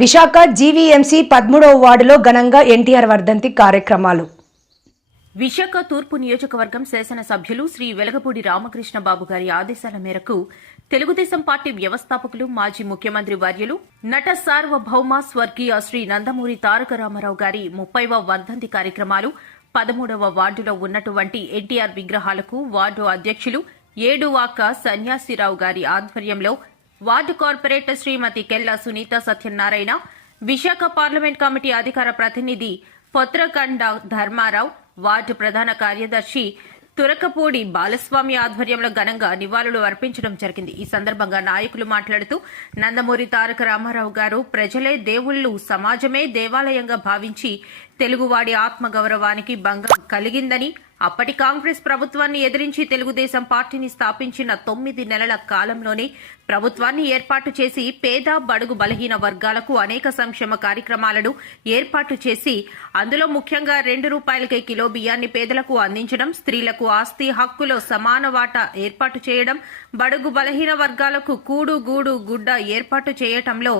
Visakha GVMC పదమూడవ వార్డులో ఘనంగా ఎన్టీఆర్ వర్ధంతి కార్యక్రమాలు. విశాఖ తూర్పు నియోజకవర్గం శాసనసభ్యులు శ్రీ వెలగపూడి రామకృష్ణ బాబు గారి ఆదేశాల మేరకు తెలుగుదేశం పార్టీ వ్యవస్థాపకులు మాజీ ముఖ్యమంత్రి వర్యులు నట సార్వభౌమ స్వర్గీయ శ్రీ నందమూరి తారక రామారావు గారి ముప్పైవ వర్ధంతి కార్యక్రమాలు పదమూడవ వార్డులో ఉన్నటువంటి ఎన్టీఆర్ విగ్రహాలకు వార్డు అధ్యక్షులు ఏడువాక సన్యాసిరావు గారి ఆధ్వర్యంలో ward corporator Shrimati Kella Sunitha Satyanarayana Visakha parliament committee అధికార ప్రతినిధి పొత్రకండ ధర్మారావు వార్డు ప్రధాన కార్యదర్శి తురకపూడి బాలస్వామి ఆధ్వర్యంలో ఘనంగా నివాళులు అర్పించడం జరిగింది. ఈ సందర్భంగా నాయకులు మాట్లాడుతూ నందమూరి తారక రామారావు గారు ప్రజలే దేవుళ్ళు సమాజమే దేవాలయంగా భావించి తెలుగువాడి ఆత్మగౌరవానికి భంగం కలిగిందని అప్పటి కాంగ్రెస్ ప్రభుత్వాన్ని ఎదిరించి తెలుగుదేశం పార్టీని స్థాపించిన తొమ్మిది నెలల కాలంలోనే ప్రభుత్వాన్ని ఏర్పాటు చేసి పేద బడుగు బలహీన వర్గాలకు అనేక సంక్షేమ కార్యక్రమాలను ఏర్పాటు చేసి అందులో ముఖ్యంగా రెండు రూపాయలకే కిలో బియ్యాన్ని పేదలకు అందించడం స్త్రీలకు ఆస్తి హక్కులో సమాన వాటా ఏర్పాటు చేయడం బడుగు బలహీన వర్గాలకు కూడు గూడు గుడ్డ ఏర్పాటు చేయటంలో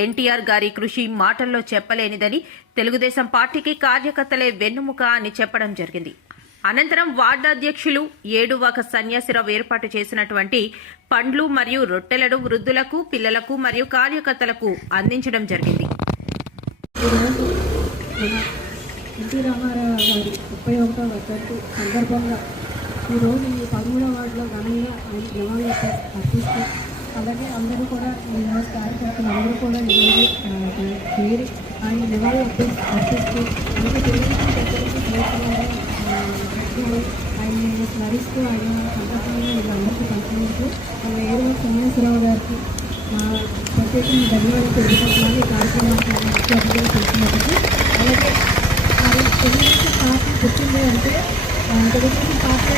ఎన్టీఆర్ గారి కృషి మాటల్లో చెప్పలేనిదని తెలుగుదేశం పార్టీకి కార్యకర్తలే వెన్నుముక అని చెప్పడం జరిగింది. అనంతరం వార్డు అధ్యక్షులు ఏడువాక సన్యాసిరావు ఏర్పాటు చేసినటువంటి పండ్లు మరియు రొట్టెలను వృద్ధులకు పిల్లలకు మరియు కార్యకర్తలకు అందించడం జరిగింది. ఎన్టీ రామారావు గారి ముప్పై ఒకటో వర్ధంతి సందర్భంగా ఈరోజు ఈ పదమూడవ వార్డులో ఘనంగా ఆయన నివాళులు అర్పిస్తూ అలాగే అందరూ కూడా ఈ రోజు కార్యకర్తలు అందరూ కూడా ఈరోజు చేరి ఆయన నివాళులు అర్పి అర్పిస్తూ అలాగే తెలుగుదేశం ప్రజలకు స్మరిస్తూ ఆయన సందర్భంగా వీళ్ళందరికీ పంచుకుంటూ ఏదో శ్రీనివాసరావు గారికి ప్రత్యేకంగా ధన్యవాదాలు తెలుపుకుంటున్నాను ఈ కార్యక్రమానికి ముఖ్య అలాగే మరి తెలుగుదేశం పార్టీ పుట్టింది అంటే తెలుగుదేశం పార్టీ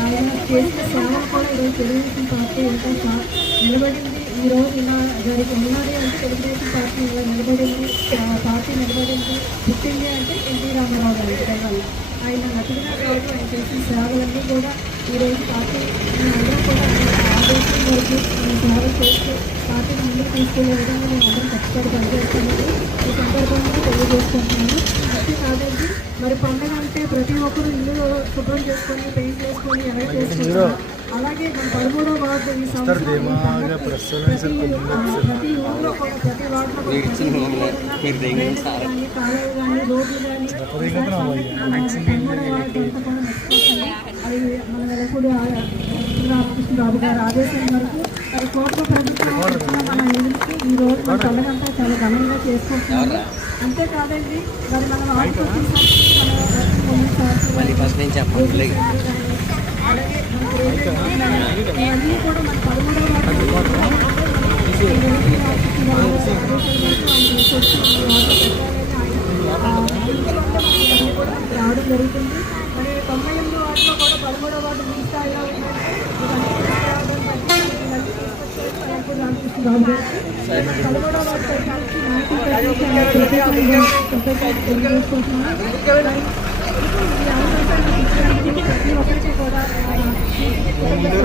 ఆయన చేసిన కూడా ఈరోజు తెలుగుదేశం పార్టీ ఇంకా నిలబడింది ఈరోజు ఇలా జరిగి ఉన్నది అంటే తెలుగుదేశం పార్టీ ఇలా నిలబడింది పార్టీ నిలబడింది. పుట్టింది అంటే ఎన్టీ రామారావు గారి వల్ల ఆయన నటుడిగా కాదు ఆయన చేసిన సేవలన్నీ కూడా ఈరోజు పార్టీ అందరూ కూడా ఆదేశం వరకు సేవలు చేస్తూ పార్టీని ముందుకు తీసుకెళ్ళే విధంగా మేము అందరం కష్టపడి పనిచేస్తున్నాము. ఈ సందర్భంగా తెలియజేసుకుంటున్నాను అంతే కాదండి మరి పండగ అంటే ప్రతి ఒక్కరు ఇల్లు శుభ్రం చేసుకొని పెయింట్ చేసుకొని ఎలా చేసుకుంటారు అలాగే మన పదమూడో వార్డు ఈ సంవత్సరం ప్రతి ఆ, ప్రతి ఊళ్ళో కూడా ప్రతి వార్డులో కూడా ప్రతి ఊళ్ళో కూడా డ్రైనేజ్ కానీ కాలువలు కానీ రోడ్లు కానీ అది మన వెలపూడి రామకృష్ణబాబు గారి ఆదేశం వరకు మరి కోట్ల ప్రభుత్వం మన నిధులకి ఈ రోజు మన పండుగంతా చాలా ఘనంగా చేసుకుంటున్నాము అంతేకాదండి మరి మనం ఆడుకుంటున్న అలాగే ఇవన్నీ కూడా మన పదమూడవ రావడం జరుగుతుంది మరి తొంభై ఎనిమిది వాటిలో కూడా పదమూడవ వార్డు మీ స్థాయిలో ఉందంటే ఇవన్నీ